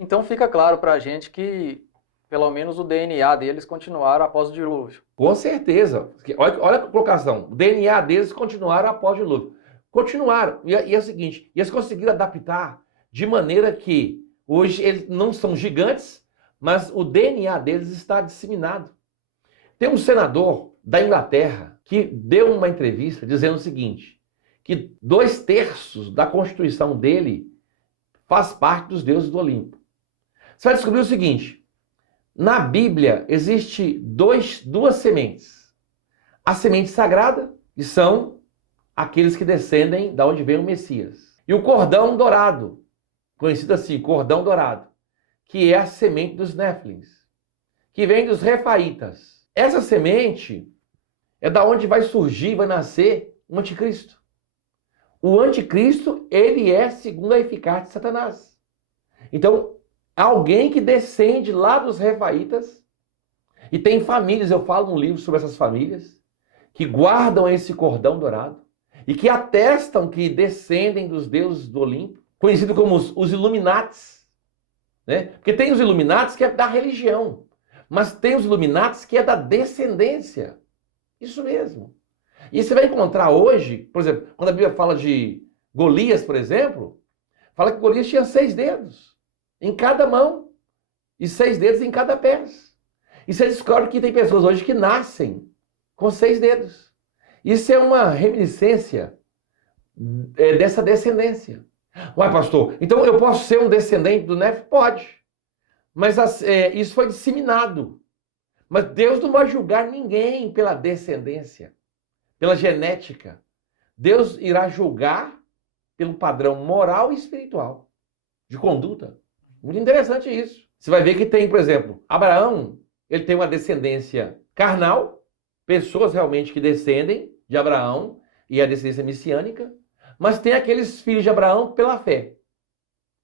Então fica claro para a gente que pelo menos o DNA deles continuaram após o dilúvio. Com certeza. Olha a colocação. O DNA deles continuaram após o dilúvio. Continuaram. E é o seguinte, eles conseguiram adaptar de maneira que hoje eles não são gigantes, mas o DNA deles está disseminado. Tem um senador da Inglaterra que deu uma entrevista dizendo o seguinte, que 2/3 da constituição dele faz parte dos deuses do Olimpo. Você vai descobrir o seguinte, na Bíblia existe duas sementes. A semente sagrada, que são aqueles que descendem da onde vem o Messias. E o cordão dourado, conhecido assim, cordão dourado, que é a semente dos Néfilins, que vem dos Refaítas. Essa semente é da onde vai surgir, vai nascer o anticristo. O anticristo, ele é segundo a eficácia de Satanás. Então, alguém que descende lá dos Refaítas, e tem famílias, eu falo no livro sobre essas famílias, que guardam esse cordão dourado, e que atestam que descendem dos deuses do Olimpo, conhecido como os Illuminates, né? Porque tem os Illuminates que é da religião, mas tem os Illuminates que é da descendência. Isso mesmo. E você vai encontrar hoje, por exemplo, quando a Bíblia fala de Golias, por exemplo, fala que Golias tinha 6 dedos em cada mão e 6 dedos em cada pé. E você descobre que tem pessoas hoje que nascem com 6 dedos. Isso é uma reminiscência dessa descendência. Uai, pastor, então eu posso ser um descendente do Nef? Pode. Mas isso foi disseminado. Mas Deus não vai julgar ninguém pela descendência, pela genética. Deus irá julgar pelo padrão moral e espiritual, de conduta. Muito interessante isso. Você vai ver que tem, por exemplo, Abraão, ele tem uma descendência carnal, pessoas realmente que descendem de Abraão e a descendência messiânica, mas tem aqueles filhos de Abraão pela fé.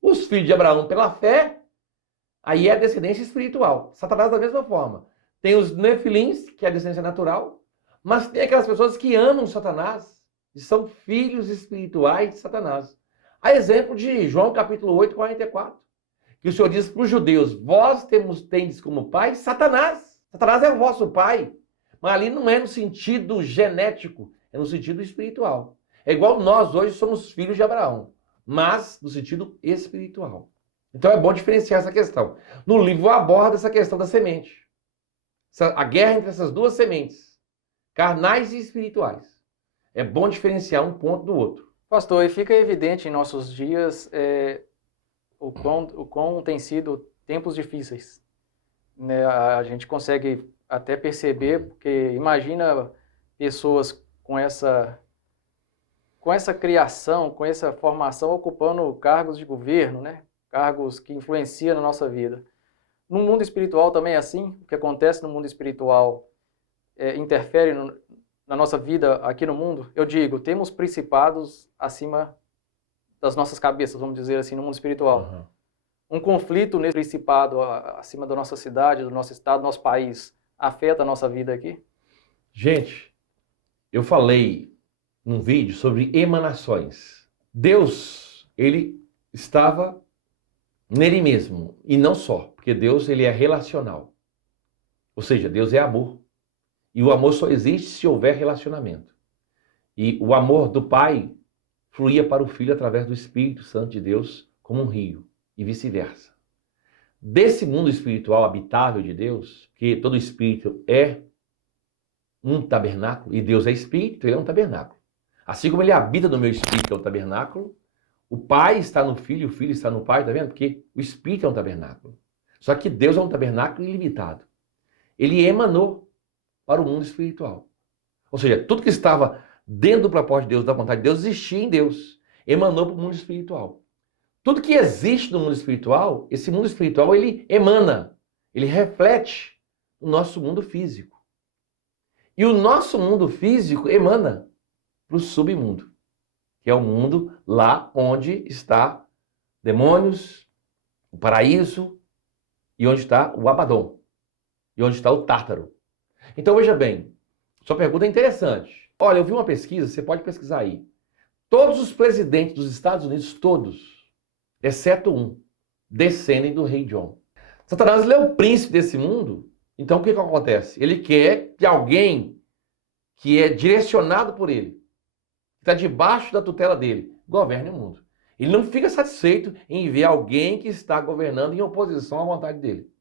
Os filhos de Abraão pela fé, aí é a descendência espiritual. Satanás da mesma forma. Tem os nefilins, que é a descendência natural, mas tem aquelas pessoas que amam Satanás e são filhos espirituais de Satanás. A exemplo de João capítulo 8, 44, que o Senhor diz para os judeus, vós tendes como pai Satanás. Satanás é o vosso pai, mas ali não é no sentido genético, é no sentido espiritual. É igual nós hoje somos filhos de Abraão, mas no sentido espiritual. Então é bom diferenciar essa questão. No livro aborda essa questão da semente. A guerra entre essas duas sementes, carnais e espirituais. É bom diferenciar um ponto do outro. Pastor, e fica evidente em nossos dias o quão tem sido tempos difíceis. Né? A gente consegue até perceber, porque imagina pessoas com essa criação, com essa formação, ocupando cargos de governo, né? Cargos que influenciam na nossa vida. No mundo espiritual também é assim, o que acontece no mundo espiritual interfere na nossa vida aqui no mundo. Eu digo, temos principados acima das nossas cabeças, vamos dizer assim, no mundo espiritual. Uhum. Um conflito nesse principado acima da nossa cidade, do nosso estado, do nosso país, afeta a nossa vida aqui? Gente, eu falei num vídeo sobre emanações. Deus, ele estava nele mesmo, e não só, porque Deus ele é relacional. Ou seja, Deus é amor. E o amor só existe se houver relacionamento. E o amor do Pai fluía para o Filho através do Espírito Santo de Deus como um rio, e vice-versa. Desse mundo espiritual habitável de Deus, que todo espírito é um tabernáculo, e Deus é espírito, ele é um tabernáculo. Assim como ele habita no meu espírito, que é o tabernáculo, o Pai está no Filho, o Filho está no Pai, tá vendo? Porque o espírito é um tabernáculo. Só que Deus é um tabernáculo ilimitado. Ele emanou para o mundo espiritual. Ou seja, tudo que estava dentro do propósito de Deus, da vontade de Deus, existia em Deus. Emanou para o mundo espiritual. Tudo que existe no mundo espiritual, esse mundo espiritual, ele emana, ele reflete o nosso mundo físico. E o nosso mundo físico emana para o submundo, que é o mundo lá onde está demônios, o paraíso, e onde está o Abaddon, e onde está o Tártaro. Então veja bem, sua pergunta é interessante. Olha, eu vi uma pesquisa, você pode pesquisar aí. Todos os presidentes dos Estados Unidos, todos, exceto um, descendem do rei John. Satanás ele é o príncipe desse mundo, então o que acontece? Ele quer que alguém que é direcionado por ele, que está debaixo da tutela dele, governe o mundo. Ele não fica satisfeito em ver alguém que está governando em oposição à vontade dele.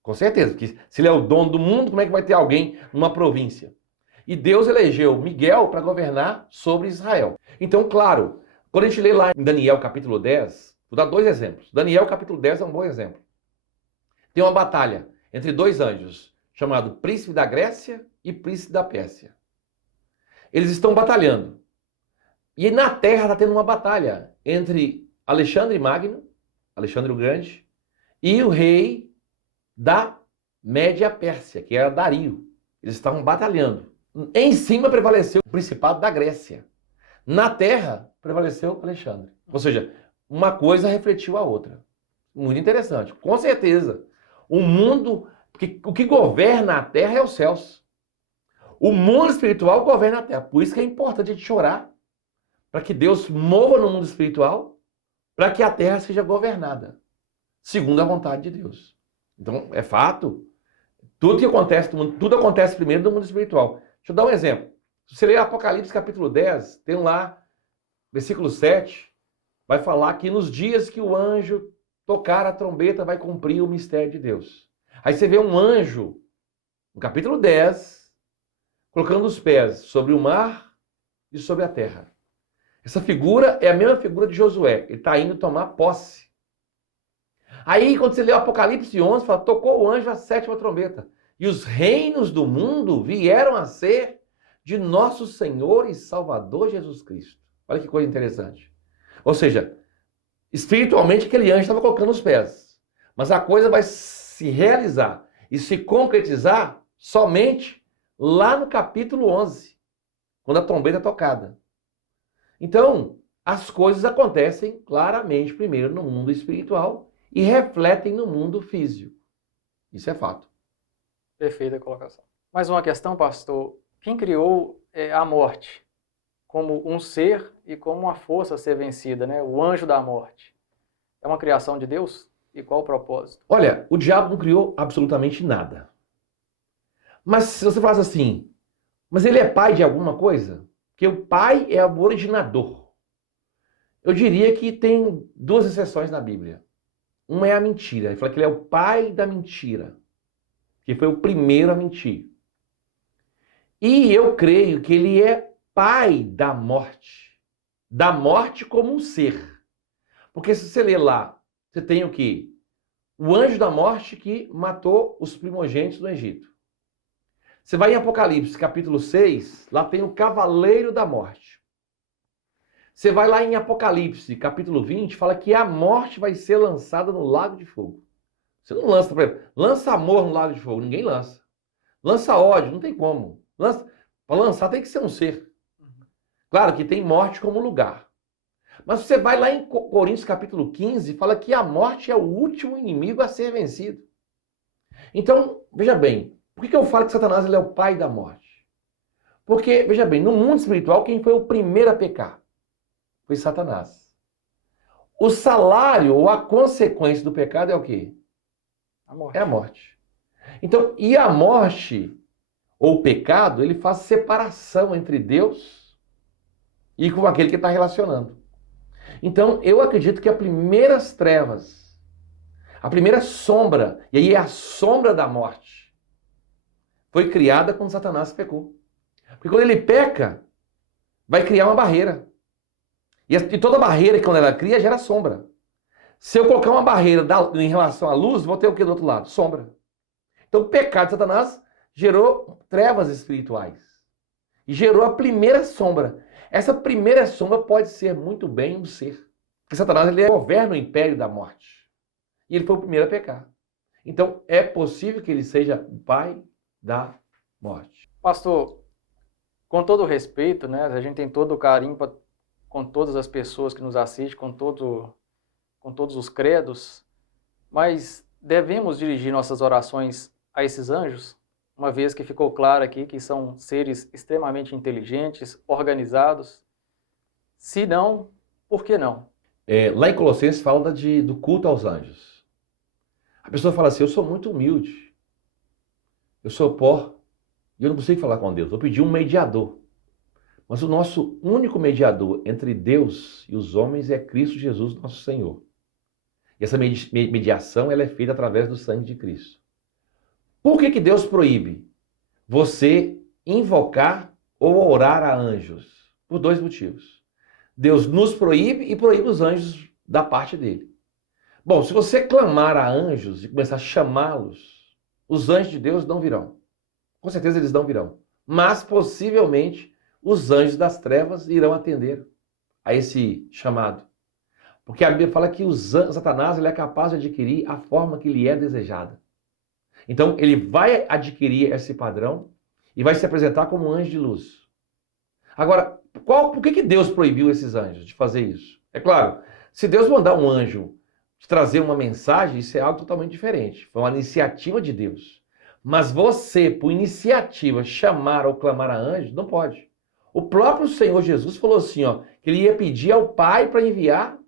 Com certeza, porque se ele é o dono do mundo, como é que vai ter alguém numa província? E Deus elegeu Miguel para governar sobre Israel. Então, claro, quando a gente lê lá em Daniel capítulo 10, vou dar 2 exemplos. Daniel capítulo 10 é um bom exemplo. Tem uma batalha entre 2 anjos, chamado Príncipe da Grécia e Príncipe da Pérsia. Eles estão batalhando. E na Terra está tendo uma batalha entre Alexandre Magno, Alexandre o Grande, e o rei da Média Pérsia, que era Dario. Eles estavam batalhando. Em cima prevaleceu o Principado da Grécia. Na Terra prevaleceu Alexandre. Ou seja, uma coisa refletiu a outra. Muito interessante. Com certeza. O mundo, porque o que governa a Terra é os céus. O mundo espiritual governa a Terra. Por isso que é importante a gente orar para que Deus mova no mundo espiritual, para que a Terra seja governada segundo a vontade de Deus. Então, é fato, tudo que acontece no mundo, tudo acontece primeiro no mundo espiritual. Deixa eu dar um exemplo. Se você ler Apocalipse capítulo 10, tem lá, versículo 7, vai falar que nos dias que o anjo tocar a trombeta vai cumprir o mistério de Deus. Aí você vê um anjo, no capítulo 10, colocando os pés sobre o mar e sobre a terra. Essa figura é a mesma figura de Josué. Ele está indo tomar posse. Aí, quando você lê o Apocalipse 11, fala, tocou o anjo a 7ª trombeta. E os reinos do mundo vieram a ser de nosso Senhor e Salvador Jesus Cristo. Olha que coisa interessante. Ou seja, espiritualmente aquele anjo estava colocando os pés. Mas a coisa vai se realizar e se concretizar somente lá no capítulo 11, quando a trombeta é tocada. Então, as coisas acontecem claramente primeiro no mundo espiritual e refletem no mundo físico. Isso é fato. Perfeita colocação. Mais uma questão, pastor. Quem criou a morte como um ser e como uma força a ser vencida, né? O anjo da morte. É uma criação de Deus? E qual o propósito? Olha, o diabo não criou absolutamente nada. Mas se você falasse assim, mas ele é pai de alguma coisa? Porque o pai é o originador. Eu diria que tem 2 exceções na Bíblia. Uma é a mentira. Ele fala que ele é o pai da mentira. Que foi o primeiro a mentir. E eu creio que ele é pai da morte. Da morte como um ser. Porque se você ler lá, você tem o quê? O anjo da morte que matou os primogênitos do Egito. Você vai em Apocalipse, capítulo 6, lá tem o cavaleiro da morte. Você vai lá em Apocalipse, capítulo 20, fala que a morte vai ser lançada no lago de fogo. Você não lança, por exemplo, lança amor no lago de fogo, ninguém lança. Lança ódio, não tem como. Para lançar tem que ser um ser. Claro que tem morte como lugar. Mas você vai lá em Coríntios capítulo 15, fala que a morte é o último inimigo a ser vencido. Então, veja bem, por que eu falo que Satanás ele é o pai da morte? Porque, veja bem, no mundo espiritual, quem foi o primeiro a pecar? Foi Satanás. O salário ou a consequência do pecado é o quê? A morte. É a morte. Então, e a morte, ou o pecado, ele faz separação entre Deus e com aquele que está relacionando. Então, eu acredito que as primeiras trevas, a primeira sombra, e aí é a sombra da morte, foi criada quando Satanás pecou. Porque quando ele peca, vai criar uma barreira. E toda barreira, quando ela cria, gera sombra. Se eu colocar uma barreira em relação à luz, vou ter o que do outro lado? Sombra. Então o pecado de Satanás gerou trevas espirituais. E gerou a primeira sombra. Essa primeira sombra pode ser muito bem um ser. Porque Satanás ele governa o império da morte. E ele foi o primeiro a pecar. Então é possível que ele seja o pai da morte. Pastor, com todo o respeito, né? A gente tem todo o carinho com todas as pessoas que nos assistem, com todos os credos, mas devemos dirigir nossas orações a esses anjos, uma vez que ficou claro aqui que são seres extremamente inteligentes, organizados. Se não, por que não? Lá em Colossenses fala do culto aos anjos. A pessoa fala assim, eu sou muito humilde, eu sou pó, e eu não consigo falar com Deus, eu pedi um mediador. Mas o nosso único mediador entre Deus e os homens é Cristo Jesus, nosso Senhor. E essa mediação ela é feita através do sangue de Cristo. Por que Deus proíbe você invocar ou orar a anjos? Por dois motivos. Deus nos proíbe e proíbe os anjos da parte dele. Bom, se você clamar a anjos e começar a chamá-los, os anjos de Deus não virão. Com certeza eles não virão. Mas possivelmente os anjos das trevas irão atender a esse chamado. Porque a Bíblia fala que Satanás ele é capaz de adquirir a forma que lhe é desejada. Então ele vai adquirir esse padrão e vai se apresentar como um anjo de luz. Agora, por que Deus proibiu esses anjos de fazer isso? É claro, se Deus mandar um anjo trazer uma mensagem, isso é algo totalmente diferente. Foi uma iniciativa de Deus. Mas você, por iniciativa, chamar ou clamar a anjo, não pode. O próprio Senhor Jesus falou assim, ó, que ele ia pedir ao Pai para enviar,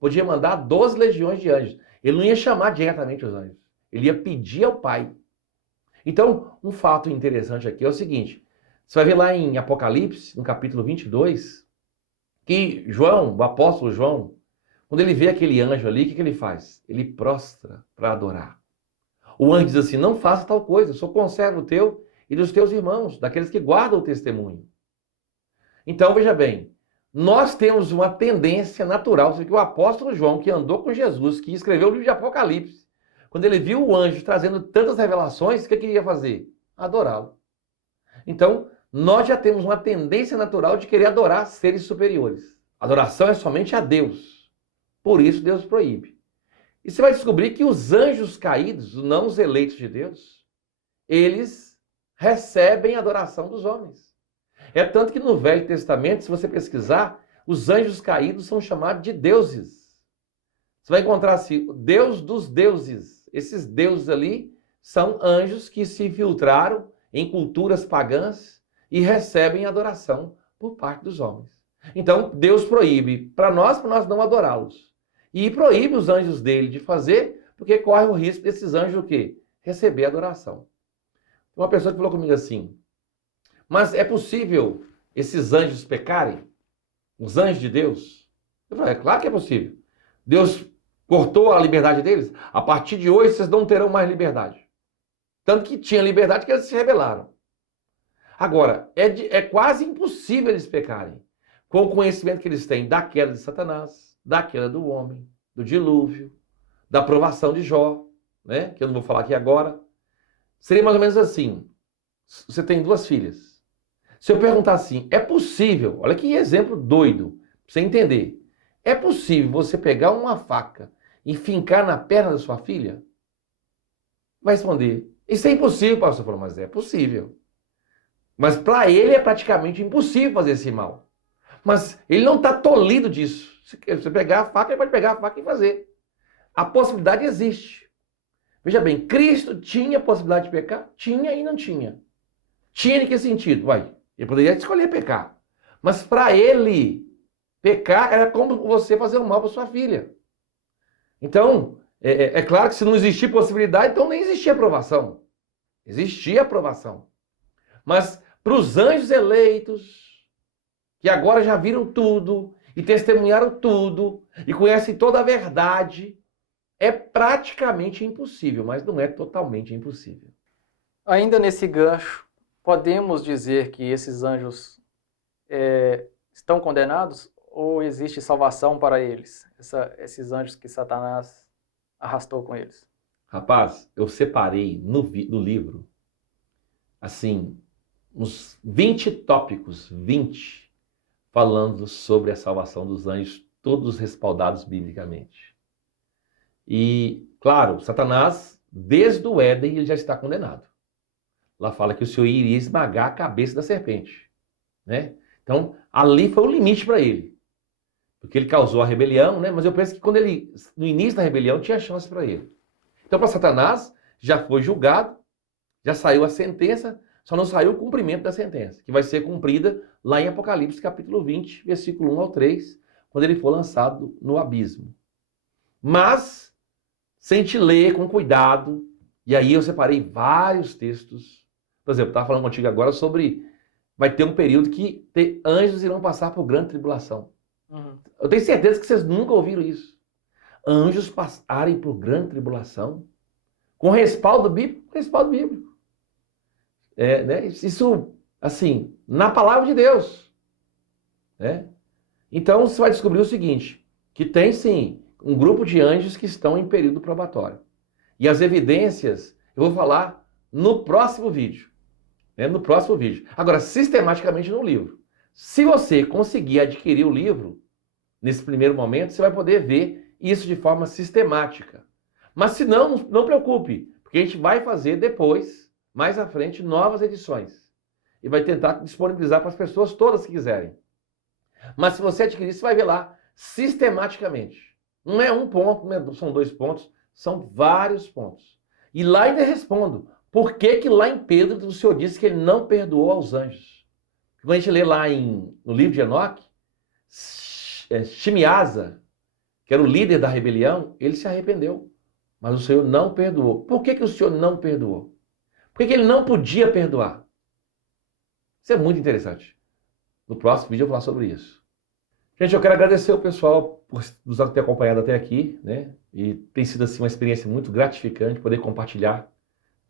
podia mandar 12 legiões de anjos. Ele não ia chamar diretamente os anjos. Ele ia pedir ao Pai. Então, um fato interessante aqui é o seguinte. Você vai ver lá em Apocalipse, no capítulo 22, que João, o apóstolo João, quando ele vê aquele anjo ali, o que ele faz? Ele prostra para adorar. O anjo diz assim, não faça tal coisa, eu sou conservo teu e dos teus irmãos, daqueles que guardam o testemunho. Então, veja bem, nós temos uma tendência natural, que o apóstolo João, que andou com Jesus, que escreveu o livro de Apocalipse, quando ele viu o anjo trazendo tantas revelações, o que ele ia fazer? Adorá-lo. Então, nós já temos uma tendência natural de querer adorar seres superiores. Adoração é somente a Deus. Por isso Deus proíbe. E você vai descobrir que os anjos caídos, não os eleitos de Deus, eles recebem a adoração dos homens. É tanto que no Velho Testamento, se você pesquisar, os anjos caídos são chamados de deuses. Você vai encontrar assim, o Deus dos deuses. Esses deuses ali são anjos que se infiltraram em culturas pagãs e recebem adoração por parte dos homens. Então, Deus proíbe para nós não adorá-los. E proíbe os anjos dele de fazer, porque corre o risco desses anjos o quê? Receber adoração. Uma pessoa que falou comigo assim, mas é possível esses anjos pecarem? Os anjos de Deus? Eu falei, é claro que é possível. Deus cortou a liberdade deles. A partir de hoje vocês não terão mais liberdade. Tanto que tinha liberdade que eles se rebelaram. Agora, é quase impossível eles pecarem com o conhecimento que eles têm da queda de Satanás, da queda do homem, do dilúvio, da provação de Jó, né? Que eu não vou falar aqui agora. Seria mais ou menos assim. Você tem 2 filhas. Se eu perguntar assim, é possível, olha que exemplo doido, pra você entender. É possível você pegar uma faca e fincar na perna da sua filha? Vai responder, isso é impossível, pastor. Falou, mas é possível. Mas para ele é praticamente impossível fazer esse mal. Mas ele não está tolhido disso. Se você pegar a faca, ele pode pegar a faca e fazer. A possibilidade existe. Veja bem, Cristo tinha a possibilidade de pecar? Tinha e não tinha. Tinha em que sentido? Ele poderia escolher pecar. Mas para ele, pecar era como você fazer um mal para sua filha. Então, é claro que se não existir possibilidade, então nem existia aprovação. Existia aprovação. Mas para os anjos eleitos, que agora já viram tudo, e testemunharam tudo, e conhecem toda a verdade, é praticamente impossível, mas não é totalmente impossível. Ainda nesse gancho, podemos dizer que esses anjos estão condenados ou existe salvação para eles? Esses anjos que Satanás arrastou com eles. Rapaz, eu separei no livro, assim, uns 20 tópicos, 20, falando sobre a salvação dos anjos, todos respaldados biblicamente. E, claro, Satanás, desde o Éden, ele já está condenado. Lá fala que o Senhor iria esmagar a cabeça da serpente, né? Então, ali foi o limite para ele. Porque ele causou a rebelião, né? Mas eu penso que quando ele, no início da rebelião, tinha chance para ele. Então, para Satanás, já foi julgado, já saiu a sentença, só não saiu o cumprimento da sentença, que vai ser cumprida lá em Apocalipse, capítulo 20, versículo 1 ao 3, quando ele for lançado no abismo. Mas, se a gente ler com cuidado, e aí eu separei vários textos. Por exemplo, eu estava falando contigo agora sobre... Vai ter um período que anjos irão passar por grande tribulação. Uhum. Eu tenho certeza que vocês nunca ouviram isso. Anjos passarem por grande tribulação. Com respaldo bíblico? Com respaldo bíblico. Né? Isso, assim, na palavra de Deus. Né? Então, você vai descobrir o seguinte, que tem, sim, um grupo de anjos que estão em período probatório. E as evidências, eu vou falar no próximo vídeo. Né? No próximo vídeo. Agora, sistematicamente no livro. Se você conseguir adquirir o livro, nesse primeiro momento, você vai poder ver isso de forma sistemática. Mas se não, não preocupe, porque a gente vai fazer depois, mais à frente, novas edições. E vai tentar disponibilizar para as pessoas todas que quiserem. Mas se você adquirir, você vai ver lá, sistematicamente. Não é um ponto, são 2 pontos, são vários pontos. E lá ainda respondo, por que lá em Pedro o Senhor disse que ele não perdoou aos anjos? Quando a gente lê lá no livro de Enoque, Shimeasa, que era o líder da rebelião, ele se arrependeu. Mas o Senhor não perdoou. Por que o Senhor não perdoou? Por que ele não podia perdoar? Isso é muito interessante. No próximo vídeo eu vou falar sobre isso. Gente, eu quero agradecer o pessoal por nos ter acompanhado até aqui, né? E tem sido assim uma experiência muito gratificante poder compartilhar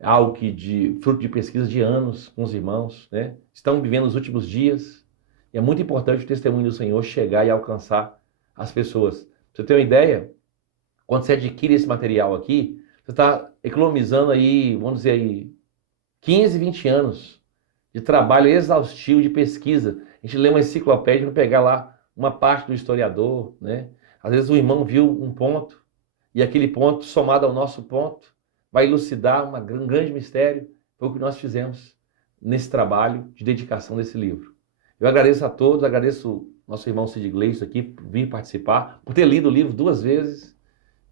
algo que fruto de pesquisa de anos com os irmãos, né? Estamos vivendo os últimos dias e é muito importante o testemunho do Senhor chegar e alcançar as pessoas. Pra você ter uma ideia, quando você adquire esse material aqui, você está economizando aí, vamos dizer aí, 15, 20 anos de trabalho exaustivo de pesquisa. A gente lê uma enciclopédia para pegar lá uma parte do historiador, né? Às vezes o irmão viu um ponto e aquele ponto somado ao nosso ponto vai elucidar um grande mistério. Foi o que nós fizemos nesse trabalho de dedicação desse livro. Eu agradeço a todos, agradeço nosso irmão Cid Gleison aqui por vir participar, por ter lido o livro 2 vezes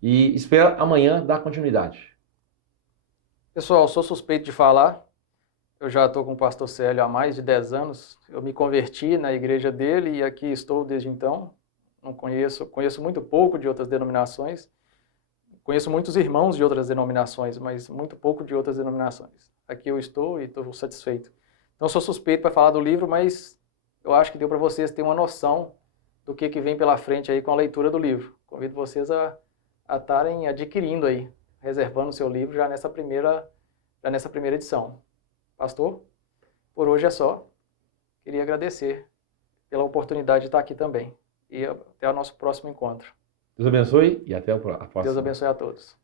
e espero amanhã dar continuidade. Pessoal, sou suspeito de falar. Eu já estou com o pastor Célio há mais de 10 anos. Eu me converti na igreja dele e aqui estou desde então. Não conheço muito pouco de outras denominações. Conheço muitos irmãos de outras denominações, mas muito pouco de outras denominações. Aqui eu estou e estou satisfeito. Então sou suspeito para falar do livro, mas eu acho que deu para vocês terem uma noção do que vem pela frente aí com a leitura do livro. Convido vocês a estarem adquirindo aí, reservando o seu livro já nessa primeira edição. Pastor, por hoje é só. Queria agradecer pela oportunidade de estar aqui também. E até o nosso próximo encontro. Deus abençoe e até a próxima. Deus abençoe a todos.